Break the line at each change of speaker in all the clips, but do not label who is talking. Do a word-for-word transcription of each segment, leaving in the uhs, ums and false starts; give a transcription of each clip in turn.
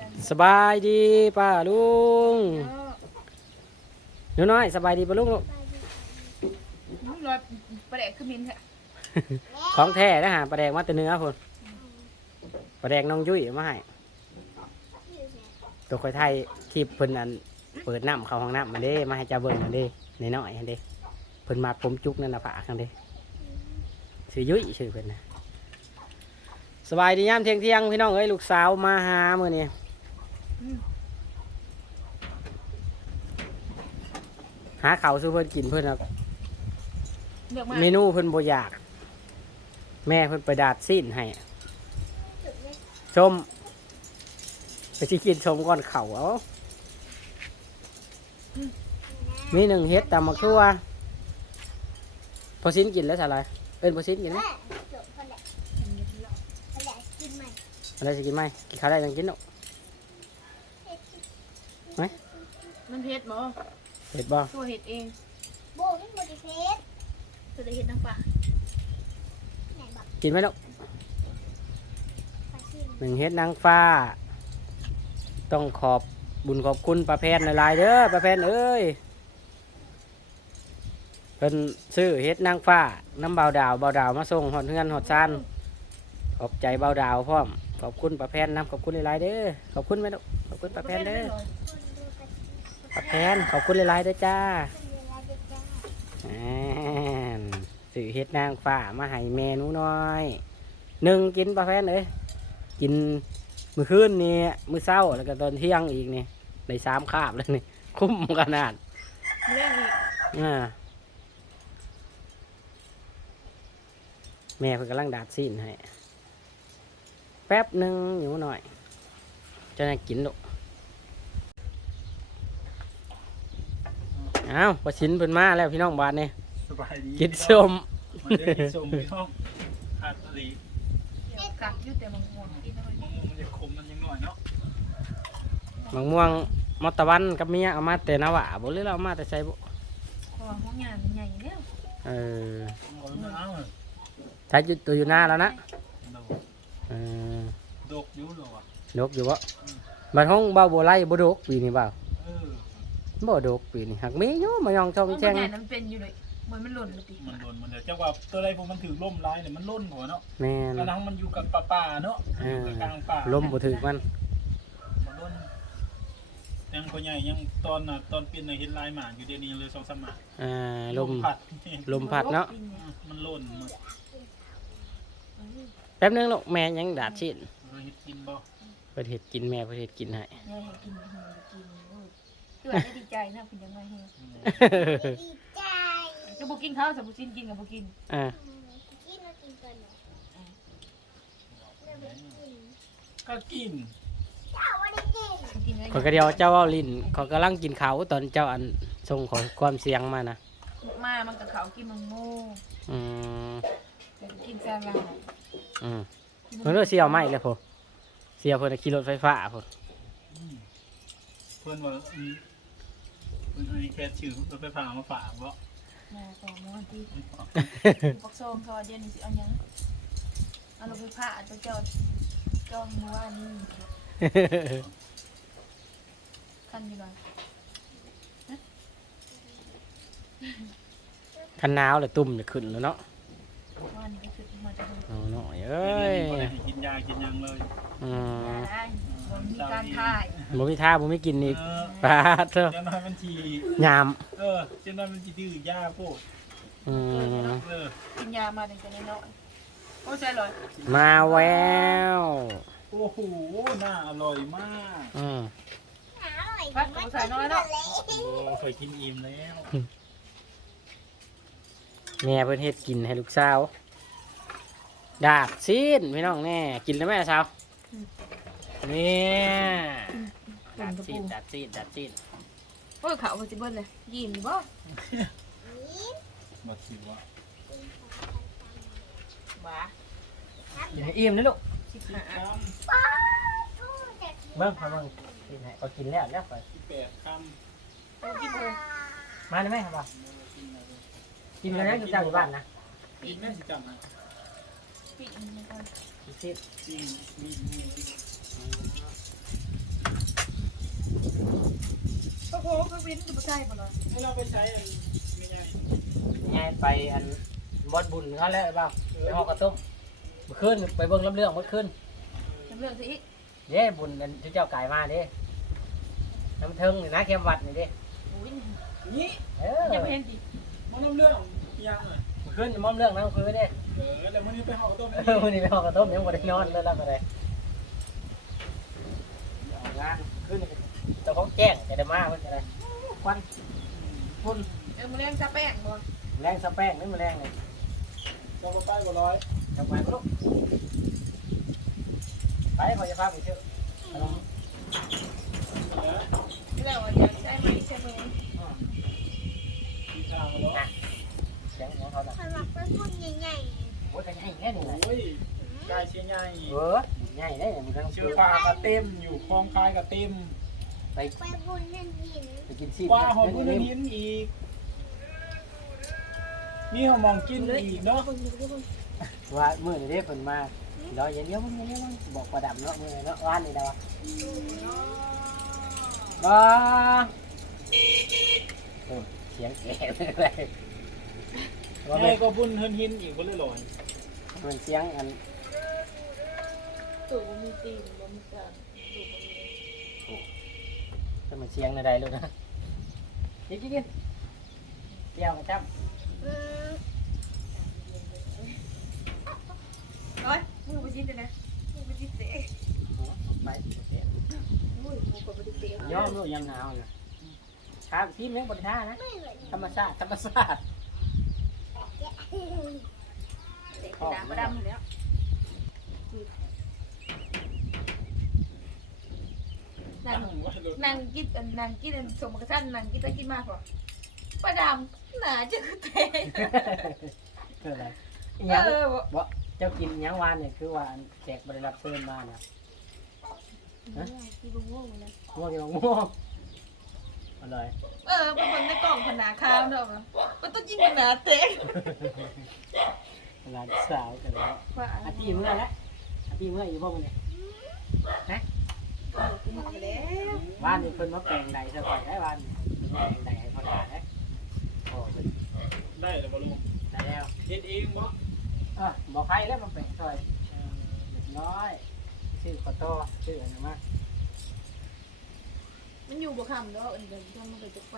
สบายดีป้าลุงหนูน้อยสบายดีป้าลุงลูก
น้องลอยประเดกขึ้นมินค่ะ
ของแท้นะฮะปลาแดงมาแต่เนื้อพุ่นปลาแดงน้องยุ้ยเอามาให้ตัวคอยไทยคลิปเพิ่นอันเปิดน้ำเข้าห้องน้ำมาเด้มาให้เจ้าเบิ่งมาเด้ในน้อยๆเด้เพิ่นมาผมจุกนั่นน่ะผากกันเด้ชื่อยุ้ยชื่อเพิ่นนะสบายดียามเที่ยงเที่ยงๆพี่น้องเอ้ยลูกสาวมาหามื้อนี้หาข้าวสู้เพิ่นกินเพิ่นเอา
เลือกมา
เมนูเพิ่นบ่อยาก แม่เพิ่นไปดาดซีนให้ชมไปสิกินชมก่อนเข่าเอามีหนึ่งเฮ็ดตำมะทั่วพอสิ้นกินแล้วอะไรเอิ้นพอสิ้นกินไหมอะไรสิกินไหมกินข้าวได้ยังกินหรอกไหม
มันเพชรบ่
เผ็ดบ่
ตัวเห็ดเอง
โบไม่หมดเพชร
ตัวเห็ดน้ำปลา
ไหนบอก
กินไหมลูก
ปลาชิม
หนึ่งเฮ็ดนางฟ้า ต้องขอบบุญขอบคุณป้าแพนหลายๆเด้อป้าแพนเอ้ยเพิ่นซื้อเฮ็ดนางฟ้าน้ำเบาดาวเบาดาวมาส่งหอดเฮือนหอดซานขอบใจเบาดาวพร้อมขอบคุณป้าแพนน้ำขอบคุณหลายๆเด้อขอบคุณไหมลูกขอบคุณป้าแพนเด้อ
คนดูกระทิ
ป้าแพนขอบคุณหลายๆเด้อจ้า
คนเวลาเด็กจ้า
อ่าซื้อเฮ็ดนางฟ้ามาให้แม่หนูน้อยหนึ่งกินป้าแพนเอ้ยกินมื้อคืนนี่มื้อเช้าแล้วก็ตอนเที่ยงอีกนี่ในสามคาบแล้วนี่คุ้มขนาด
เรื่องอีก
อ่าแม่เพิ่นกำลังดาดซีนให้แป๊บหนึ่งอยู่หน่อยจะได้กินลูกอ้าวประชินเพิ่นมาแล้วพี่น้องบาทนี่
สบายดี
กินส้ม
มันได้กินส้มพี่น้องขาดตะลี
เดี๋ยวกักอยุ่แต่มังม่วงกินแล้ว
มะม่วงมันจะคมมันยังหน่อยเนาะ
มะม่วงมอตะวันกับเมียเอามาแต่นาวะบ่หรือเราเอามาแต่ใส่บ่
คอห้องงานมันใหญ่แล้ว
เออ
เอาไปมันเอาเลย
ใช้อยู่ตัวอยู่หน้าแล้วนะเออ
ดกอยู่หรอวะ
ดกอยู่บ่บัดห้องเบาบ่ไล่บ่ดกปีนี้เปล่า
เออ
บ่ดกปีนี้หักมีอยู่มายองชม
มัน
แจ้ง
ใหญ่น้ำเป็นอยู่เลยเหมือนมันหล่นไปติ
มันหล่นมันเดี๋ยวเจ้าว่าตัวอะไรพวกมันถือล่มร้ายเนี่ยมันล่นหัวเนาะ
แม่น
กระนังมันอยู่กับป่าป่าเนาะมันอยู่กับกลางป่า
ลมบ่ถึกมัน
มันล่นยังคนใหญ่ยังตอนน่ะตอนเป็นน่ะเห็นลายหมาอยู่เดี๋ยวนี้เลยสองสามหมา
อ่าลม
พัด
ลมพัดเนาะ
มันล่นหมด
แป๊บนึงลูกแม่ยังดาดชิ้น
เราเห็ดกินบ่
เพิ่นเฮ็ดกินแม่เพิ่นเฮ็ดกินให้
ยายให้กินให้กินคือว่าได้ดีใจนะคุณยังไงเฮ
ดีใจ
จะบุกินข้าวสบุกินกินกับบุกิน
อ่า
กินมากินกันเนาะเราไม่กิน
ก็กิน
เจ้าไม่ได้กิน
กินไว้
ขอยก็เดียวเจ้าเว้าลิ้นขอยกำลังกินข้าวตอนเจ้าอันส่งขอความเสียงมานะ
มามันกับเขากินมังโม่
อืม
เดี๋ยวกินซาลา
อืมเพิ่นว่าเสียวไหม้แล้วพ่อเสียวเพิ่นน่ะขี่รถไฟฟ้าพ่อ
อืมเพื่อนว่าอืมเพื่อนให้แค่ชื่อรถไฟฟ้ามาฝากบ่
มาสองม้วนที่ปักโซมเขาเดี๋ยวนี้สิเอายังเอาลงไปผ้าจะเจ้าจ้องมือว่านี่คันดีกว่า
คันหนาวแล้วตุ่มจะขึ้นแล้วเนาะ
ว่านี่ก็คือมาจะดู
เอาหน่อย
เดี๋
เอ้
ยวย นี้บ่ได้ให้กินยากินหยังเลย
อืม
ได้มันมีการถ่าย
บ่มีท่าบ่มีกินอีก
เออ
ปาดเถอะ
เจ้าน้อยมันที
ยาม
เออเจ้าน้อยมันทีดื้อยาโพด
อืม
เออ
กินยามาตั้งแต่น้อยๆโอ้ใช่เลย
มาแวว
โอ้โหน่าอร่อยมาก
อืม
อร่อย
พัดกับใส่น้อยเนาะ
โอ้เคยกินอิ่มแล้ว
แม่เพิ่นเฮ็ดกินให้ลูกสาว ดาดซีนพี่น้องแน่กินแล้วแม่สาวนี่ดาดซีนดาดซีนดาดซีน
โอ้ยเขาจะเบิ้ลเลยยิ้มบ่
มาคิดว่า
บ้า
กินให้อิ่มนะลูก
สิบห้า
ค
ป้าทูเด็ก
เบิ่งพอเบิ่งกินให้ก็กินแล้วแล้วไป
ำที่แปดค
โอ้กินเลย
มาได้ไหมครับบ่กินแล้วนะอยู่เจ้าอยู่บ้านนะ
ำกินแม่สิจำนะ
ปีนมันก่อน
กินซีน
จีนมีมี
มันเป็นจะบ่ใช่บ่ล่ะ
ให้เราไปใช้อันไม่ใหญ่
ง่ายไปอันบอดบุญเขาแล้วเปล่าไปหอกกระตุ้มเมื่อคืนไปเบิ่งลำเรื่องเมื่อคืน
จำเรื่องซะอีก
เด้บุญอันที่เจ้าไก่มาเด้น้ำเทิงนี่นะเข้มวัดนี่เด้
โอ้ย
นี่
เออ
ยังไม่เห็นดิ
มันน้ำเรื่องยังเลย
เมื่อคืนมอมเรื่องนะเมื่อคืนเด้
เออแล้วมื้อนี้ไปหอกต้ม
เออวันนี้ไปหอกกระตุ้มยังบ่ได้นอนเลยแล้วก็ได้ออกงานขึ้นเจ้าของแจ้งจะได้มาเพิ่นจะได้ควันฝุ่น
เออมาเลี้ยงซาแป้งบ่
แรงสแป้งนี่มันแรงเลย
เราไปบ่ร้อย
ทำไมลูกไปขอจะพาไปเชื่อขนม
เออ
นี่แหละว่าอยากใช้ไหมใช่ไหม
ที่ทางบ่ร้อย
เสียงของเขาน่ะ
คนรักเป็นคนใหญ่
โอ้ยกันใหญ่แน่นี่นะ
โอ้ยกายเชียงใหญ่
เออใหญ่ได้มันต้อง
เชือปลาก็เต็มอยู่คลองคายก็เต็ม
ไป
ๆไปบุญนั่นหิน
ไปกินซี
ปลาหอมบุญหินอีกมีหอมมองกินอีกเนาะ
ว่ามื้อนี้เด้เพิ่นมาดอยเย็นเดียวมันเย็นเดียวมันบอกประดับเนาะมื้อนี้เนาะร้านนี่ดาวบ่โอ้เสียงแก่เลยว่า
ให
เป็
ญ่
น
กว่าบุญเฮินหินอีกบ่เลยลอย
มันเสียงอัน
ตู่บ่มีตีนบ่มีการตู่บ่มี
เป็นมันเสียงในใดเลยนะกินกินกินเปรี้ยวมาจับ
อืม
โอ้ยมือบ่จิตนะมือบ่จิตเตะ
ไปโอเค
มือมือก็บ่ได้เตะ
ย้อมลูกยำหนาวเลยครับทีมเลี้ยงบริท่านะ
ไม่เหมือน
ธรรมชาติธรรมชาติ
เตะดำบ่ดำแล้วนั่งนั่งกินนั่งกินสมกระทันนั่งกินไปกินมาพอป้าดำหนาจะคือเตะ
เกิดอะไร
เอ
ยัง
อบ่
บ่เจ้ากินยังวานเนี่ยคือว่าแขกบริรับเชิญมาเนี่ย
ที่บุ้งโง่เลย
ม่วงยังม่วงอร่อย
เออบ่เบิ่งในกล่องผนาข้าวเนาะมันต้องกินกันหนาเตะ
ร้านสาวกันแล้ว
ว่า
อาตีเมื่อแล้วอาตีเมื่ออยู่บ้างเนี่ย
กูมาแล้ว
บ้านนี่เพิ่นมาแปลงใดซะก่อนได้บ้านนี่แปลงใดให้พ่อตาได้โอ้เพิ่น
ได้แล้วบ่ลุง
ได้แล้ว
เฮ็ดเองบ่
เออบอกใครแล้วมันแปลงซอยเล็กน้อยชื่อขอโทษชื่ออะไรมา
มันอยู่บ่คำเนาะอันเดิมถ้ามันก็จะไป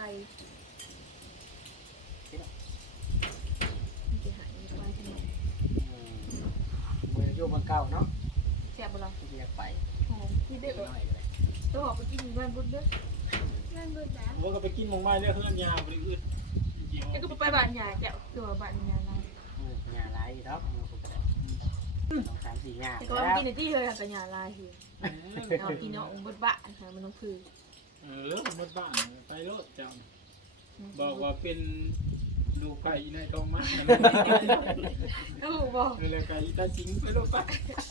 มันจะหายไปใช่ไหม
มืออยู่บนเก่าเนาะ
แซ่บบ่ล่ะ
ที่อยากไป
หอมที่เด็ด
หน่อยเลย
ต้องออกไปกินบ้านบุญเด้อ
นั่นบุญนะ
บ่ก็ไปกินหมองไม้เด้อเฮือนยาบ่ได้อึดจริง
แล้วก็ไปบ้านยายแก้วคือว่าบ้านยายเรา
งานไรดอกมือผมก็ได้สองสามสี่งาน
แต่ก็
แล้ว
กินในที่เฮยกับยาลายเฮียเอากินเนาะองค์บดบ้านค่ะมันต้องคือ
เออหมดบ้านไปโลดเจ้าบอกว่าเป็นลูกไก่ในท้องมัน
เออบอก
เลยไก่ตาสิงไปโลดไป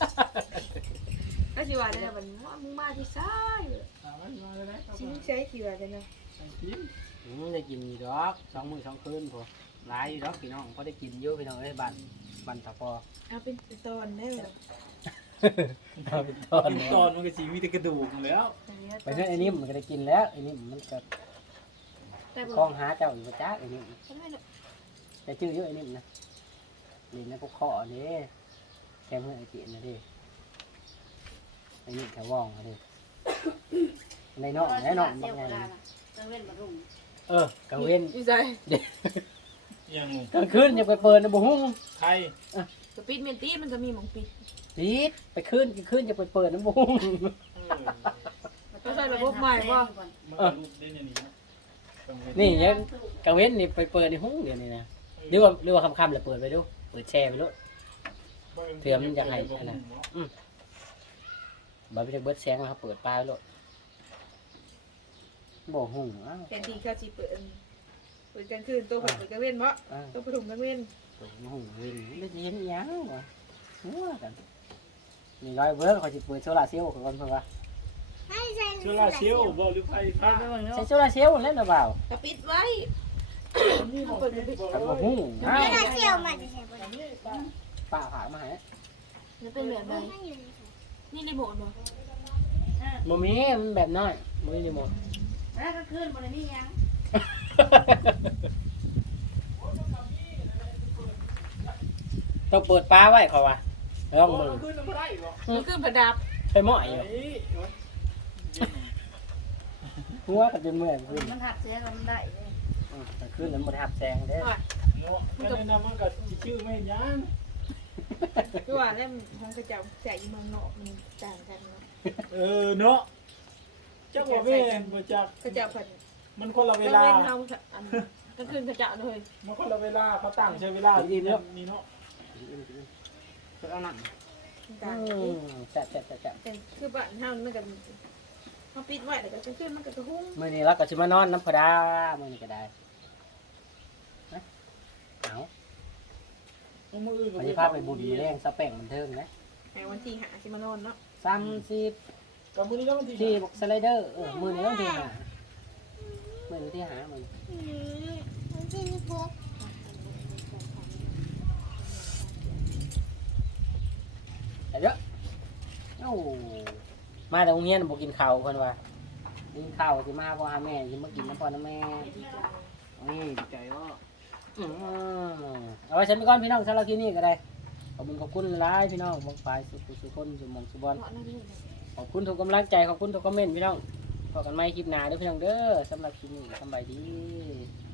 ก็สิว่าได้บัดว่ามึงมาที่ซ้าย
เอาไว้มาเลยนะ
สิมึงใช้สิว่าได้เนาะ
กิน
อืมได้กินอยู่ดอกสองมือสองคืนพอหลายอยู่ดอกพี่น้องพอได้กินเยอะพี่น้องเอ้ยบันบันตะพอ
เอาเป็นตอนได้เหรอ
เอาเป็นตอน
กิน
แล้ว
ตอนมันก็สิมีแต่กระดูกแล้ว
ไปเรื่องไอ้นิ่มมันก็ได้กินแล้วไอ้นิ่มมันก็
แต่บ่
คล้องหาเจ้าอยู่ประจ้าไอ้นิ่ม
ทำไมเนาะ
แต่ชื่อเยอะไอ้นิ่มนะนี่นะพวกข้อนี่แค่เมื่อไอ้เจียนนะดิไอ้นิ่มแถวว่องนะดิในนอกในนอกบางไงเออกลางเว้น
อยู่ใจ
ยัง
กลางคืนยังไปเปิดนะบุ้ง
ไทย
กระปิดเมนตี้มันก็มีหมองปิด
ปีดไปคืนกลางคืนจะไปเปิดนะบุ้ง
ก็ใส่ระบบใหม่บ่
มาลูกได้เนี่ยนี่
นี่ยังกลางเว้นนี่ไปเปิดในห้องเดี๋ยวนี้นะหรือว่าหรือว่าค่ำๆเลยเปิดไปดูเปิดแชร์ไปดูบาร์บีคิวเบิร์ดแซงนะครับเปิดปลายแล้วบ่หุ่งอ้าว
แทนที่เขาสิเปิดเปิดกลางคืนตัวเปิดกลางเว้นบ่
อ้าว
ตัวปฐมกลางเว้น
เปิดหุ่งเว้นไม่เย็นยังวะหัวกันนี่ร้อยเบิร์ดเขาจะเปิดโซลาร์เซลล์ก่อนเพื่อว่า
ให้ใส่
เชื้อราเซลล์บ่หรือไฟฟ้า
ใช้โซลาร์เซลล์เล่นหรือเปล่าก
ระปิดไว้
นี่บ่เป็นบ่
กับบ่หุ่งอ้าว
ไม่ได้เชี่ยวมันจะใส่บุญ
ป้าผ่ามาให้
แล้วเป็นแบบไหน
ให้อยู่ใน
นี่ในโบสถ์บ่
บ่มีมันแบบน้อยบ่มีรีโมท
แล้วก็คืนบนนี้ยัง
ต้องเปิดป้าไว้เขาว่าลองมึง
ขึ้นบ่ได้หรอ
มันขึ้นประดับ
ไปหม้อยอยู่หัวก็จนเมื่อยขึ้น
มันหักเสียกันได้เลย
อืมแต่ขึ้นแล้วมันทับแซงเด้
ว่า
เนาะแม่นำมันก็ชื่อไม่ยัง
คือว่าแล้วมันก็จะใจเมืองนอกมันต่างกันเนาะ
เออเนาะจักว่าแม่นบ่จัก
ก็จะเพิ่น
มันคนละเว
เว
ลา
ลาเฮาอันก็ขึ้นกระเจ้าเลย
มันคนละเวลาเขาตั้งใช้เวลานี่เนาะนี่เนาะ
เอาหนัง
ต่าง
อืมจับจับจับจับ
แต่คือบ้านเฮามันก็เฮาปิดไว้แล้วก็จะขึ้นมันก็จะหุ้ง
มื้อนี้เราก็สิมานอนน้ำพอดามื้อนี้ก็ได้นะเอา
เอามืออื่น
ไปสิพาไปบุญมื้อแรงสะแป้งบันเทิงนะ
แหมวันที่หาสิมานอนเนาะ
สามสิบ
กับมือนี้แล้วมันที่
ที่บอกสไลเดอร์เออมื้อนี้ต้องที่หามื้อนี้ที่หามื้อ
อืมมันที่นี่พวก
แต่เยอะเอ้ามาแต่โรงเรียนบ่กินข้าวเพิ่นว่ากินข้าวสิมาพ่อหาแม่สิมากินน้ำพ่อน้ำแม่นี่ดีใจว่าอืมเอาไว้ฉันไปก่อนพี่น้องสำหรับคลิปนี้ก็ได้ขอบคุณขอบคุณหลายพี่น้องบางฝ่ายสุขสุขคนสุขมงสุบอล
เพราะนั่นนี่
ขอบคุณทุกกำลังใจขอบคุณทุกคอมเมนต์พี่น้องพบกันใหม่คลิปหน้าเด้อพี่น้องเด้อสำหรับคลิปนี้สำบายดี